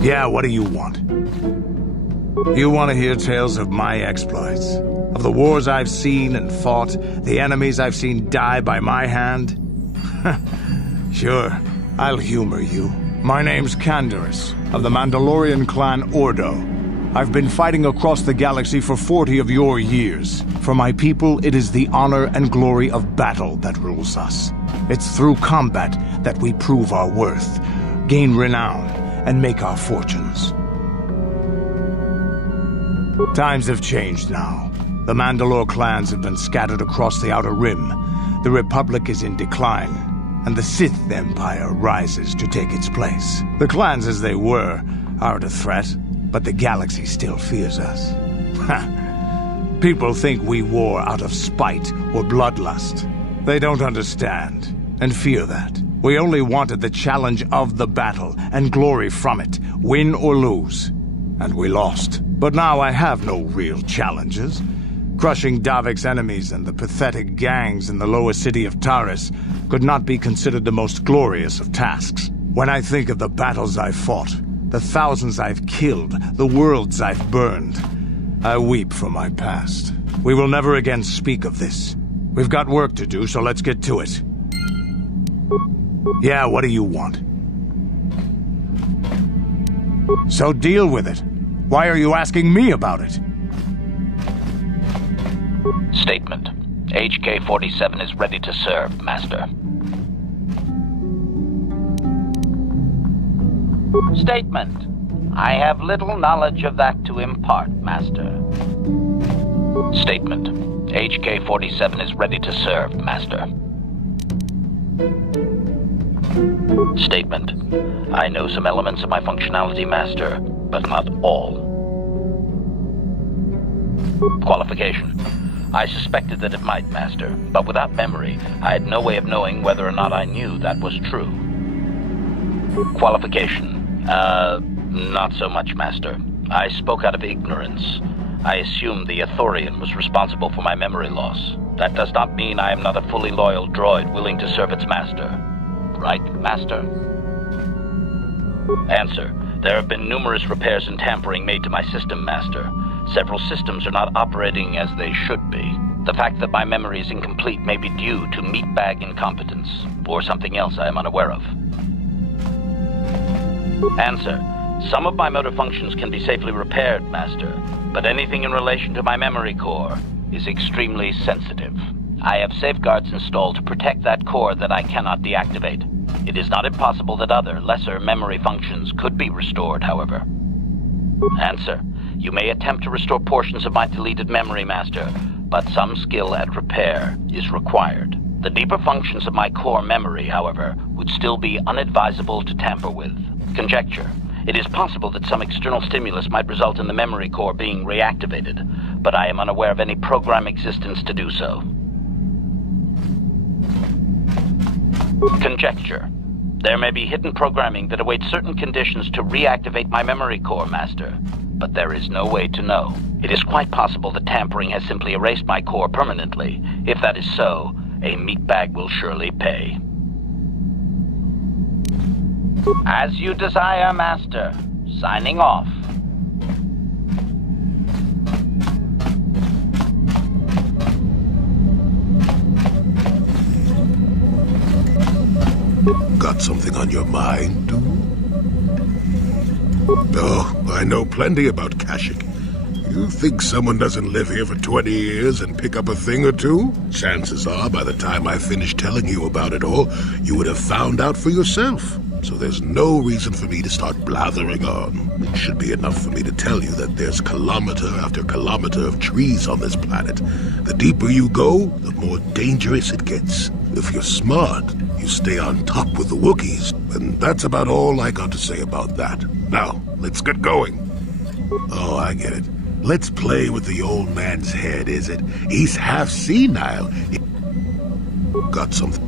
Yeah, what do you want? You want to hear tales of my exploits? Of the wars I've seen and fought, the enemies I've seen die by my hand? Sure, I'll humor you. My name's Canderous, of the Mandalorian clan Ordo. I've been fighting across the galaxy for 40 of your years. For my people, it is the honor and glory of battle that rules us. It's through combat that we prove our worth, gain renown, and make our fortunes. Times have changed now. The Mandalore clans have been scattered across the Outer Rim. The Republic is in decline, and the Sith Empire rises to take its place. The clans as they were aren't a threat, but the galaxy still fears us. People think we war out of spite or bloodlust. They don't understand, and fear that. We only wanted the challenge of the battle, and glory from it, win or lose. And we lost. But now I have no real challenges. Crushing Davik's enemies and the pathetic gangs in the lower city of Taris could not be considered the most glorious of tasks. When I think of the battles I've fought, the thousands I've killed, the worlds I've burned, I weep for my past. We will never again speak of this. We've got work to do, so let's get to it. Yeah, what do you want? So deal with it. Why are you asking me about it? Statement. HK-47 is ready to serve, Master. Statement. I have little knowledge of that to impart, Master. Statement. HK-47 is ready to serve, Master. Statement. I know some elements of my functionality, Master, but not all. Qualification. I suspected that it might, Master, but without memory, I had no way of knowing whether or not I knew that was true. Qualification. Not so much, Master. I spoke out of ignorance. I assumed the Ithorian was responsible for my memory loss. That does not mean I am not a fully loyal droid willing to serve its master. Right, Master? Answer. There have been numerous repairs and tampering made to my system, Master. Several systems are not operating as they should be. The fact that my memory is incomplete may be due to meatbag incompetence, or something else I am unaware of. Answer. Some of my motor functions can be safely repaired, Master, but anything in relation to my memory core is extremely sensitive. I have safeguards installed to protect that core that I cannot deactivate. It is not impossible that other, lesser memory functions could be restored, however. Answer. You may attempt to restore portions of my deleted memory, Master, but some skill at repair is required. The deeper functions of my core memory, however, would still be unadvisable to tamper with. Conjecture. It is possible that some external stimulus might result in the memory core being reactivated, but I am unaware of any program existence to do so. Conjecture. There may be hidden programming that awaits certain conditions to reactivate my memory core, Master, but there is no way to know. It is quite possible that tampering has simply erased my core permanently. If that is so, a meatbag will surely pay. As you desire, Master. Signing off. Got something on your mind, dude? Oh, I know plenty about Kashyyyk. You think someone doesn't live here for 20 years and pick up a thing or two? Chances are, by the time I finish telling you about it all, you would have found out for yourself. So there's no reason for me to start blathering on. It should be enough for me to tell you that there's kilometer after kilometer of trees on this planet. The deeper you go, the more dangerous it gets. If you're smart, you stay on top with the Wookiees, and that's about all I got to say about that. Now, let's get going. Oh, I get it. Let's play with the old man's head, is it? He's half senile. Got something.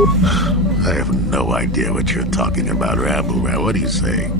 I have no idea what you're talking about, Ramble. What are you saying?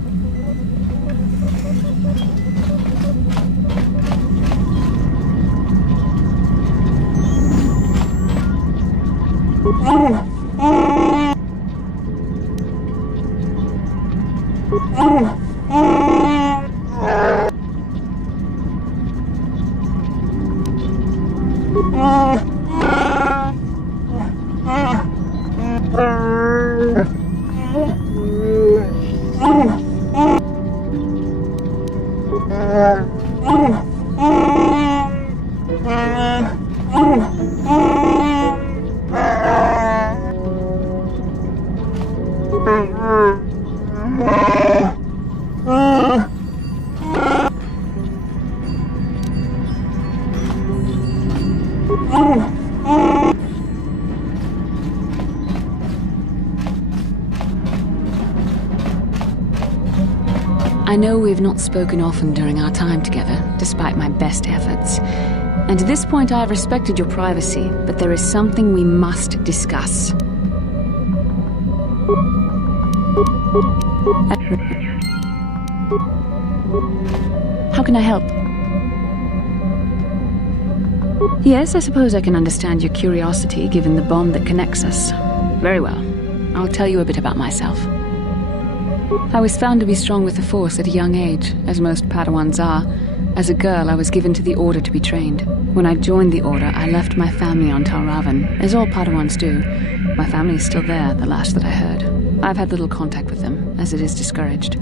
I know we've not spoken often during our time together, despite my best efforts. And to this point I have respected your privacy, but there is something we must discuss. How can I help? Yes, I suppose I can understand your curiosity, given the bond that connects us. Very well. I'll tell you a bit about myself. I was found to be strong with the Force at a young age, as most Padawans are. As a girl, I was given to the Order to be trained. When I joined the Order, I left my family on Tal Ravan, as all Padawans do. My family is still there, the last that I heard. I've had little contact with them, as it is discouraged.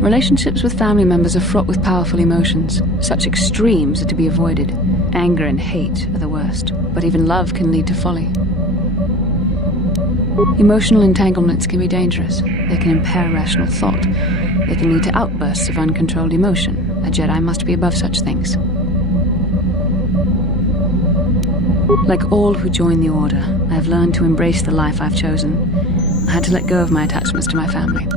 Relationships with family members are fraught with powerful emotions. Such extremes are to be avoided. Anger and hate are the worst, but even love can lead to folly. Emotional entanglements can be dangerous. They can impair rational thought. They can lead to outbursts of uncontrolled emotion. A Jedi must be above such things. Like all who join the Order, I have learned to embrace the life I've chosen. I had to let go of my attachments to my family.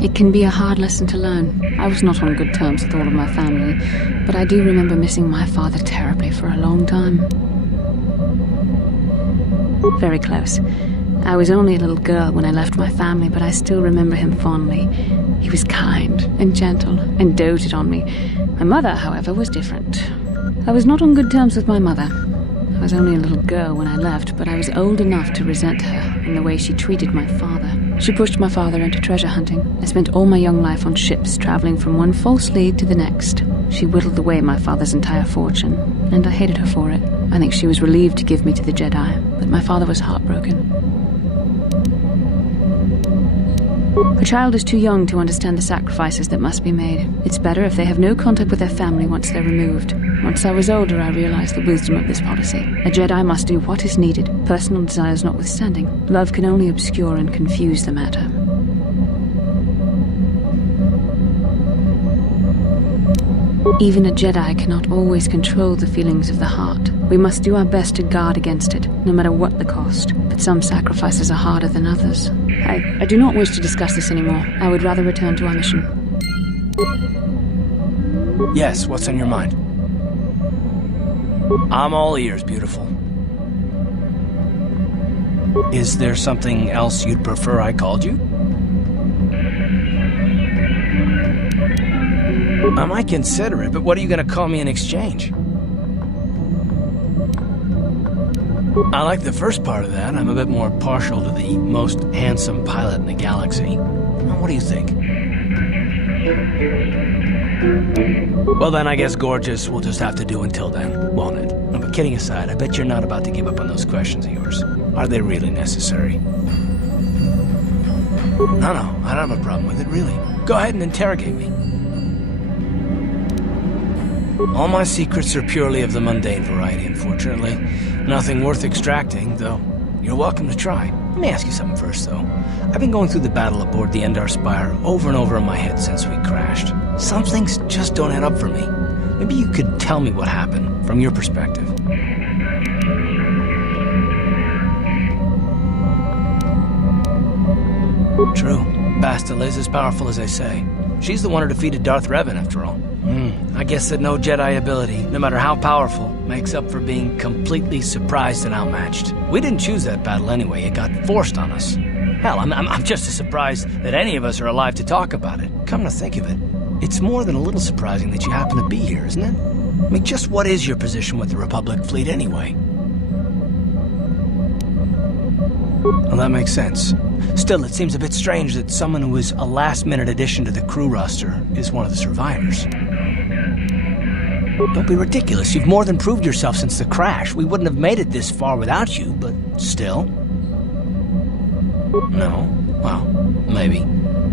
It can be a hard lesson to learn. I was not on good terms with all of my family, but I do remember missing my father terribly for a long time. Very close. I was only a little girl when I left my family, but I still remember him fondly. He was kind and gentle and doted on me. My mother, however, was different. I was not on good terms with my mother. I was only a little girl when I left, but I was old enough to resent her in the way she treated my father. She pushed my father into treasure hunting. I spent all my young life on ships, traveling from one false lead to the next. She whittled away my father's entire fortune, and I hated her for it. I think she was relieved to give me to the Jedi, but my father was heartbroken. A child is too young to understand the sacrifices that must be made. It's better if they have no contact with their family once they're removed. Once I was older, I realized the wisdom of this policy. A Jedi must do what is needed, personal desires notwithstanding. Love can only obscure and confuse the matter. Even a Jedi cannot always control the feelings of the heart. We must do our best to guard against it, no matter what the cost. But some sacrifices are harder than others. I do not wish to discuss this anymore. I would rather return to our mission. Yes, what's on your mind? I'm all ears, beautiful. Is there something else you'd prefer I called you? I might consider it, but what are you gonna call me in exchange? I like the first part of that. I'm a bit more partial to the most handsome pilot in the galaxy. What do you think? Well then, I guess gorgeous will just have to do until then, won't it? No, but kidding aside, I bet you're not about to give up on those questions of yours. Are they really necessary? No, I don't have a problem with it, really. Go ahead and interrogate me. All my secrets are purely of the mundane variety, unfortunately. Nothing worth extracting, though you're welcome to try. Let me ask you something first, though. I've been going through the battle aboard the Endar Spire over and over in my head since we crashed. Some things just don't add up for me. Maybe you could tell me what happened, from your perspective. True. Bastila is as powerful as they say. She's the one who defeated Darth Revan, after all. I guess that no Jedi ability, no matter how powerful, makes up for being completely surprised and outmatched. We didn't choose that battle anyway, it got forced on us. Hell, I'm just as surprised that any of us are alive to talk about it. Come to think of it, it's more than a little surprising that you happen to be here, isn't it? I mean, just what is your position with the Republic fleet anyway? Well, that makes sense. Still, it seems a bit strange that someone who was a last-minute addition to the crew roster is one of the survivors. Don't be ridiculous. You've more than proved yourself since the crash. We wouldn't have made it this far without you, but still. No? Well, maybe.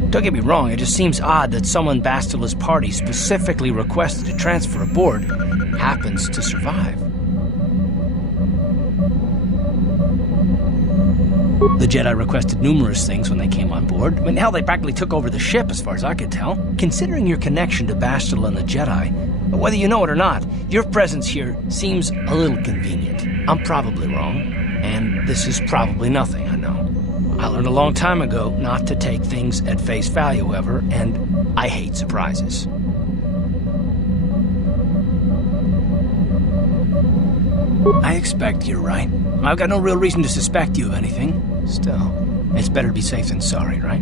Don't get me wrong, it just seems odd that someone Bastila's party specifically requested to transfer aboard happens to survive. The Jedi requested numerous things when they came on board. I mean, hell, they practically took over the ship as far as I could tell. Considering your connection to Bastila and the Jedi, whether you know it or not, your presence here seems a little convenient. I'm probably wrong, and this is probably nothing, I know. I learned a long time ago not to take things at face value ever, and I hate surprises. I expect you're right. I've got no real reason to suspect you of anything. Still, it's better to be safe than sorry, right?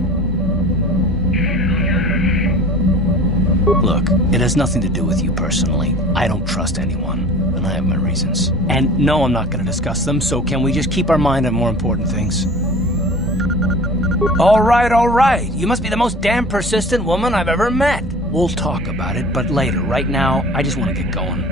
Look, it has nothing to do with you personally. I don't trust anyone, and I have my reasons. And no, I'm not going to discuss them, so can we just keep our mind on more important things? All right. You must be the most damn persistent woman I've ever met. We'll talk about it, but later. Right now, I just want to get going.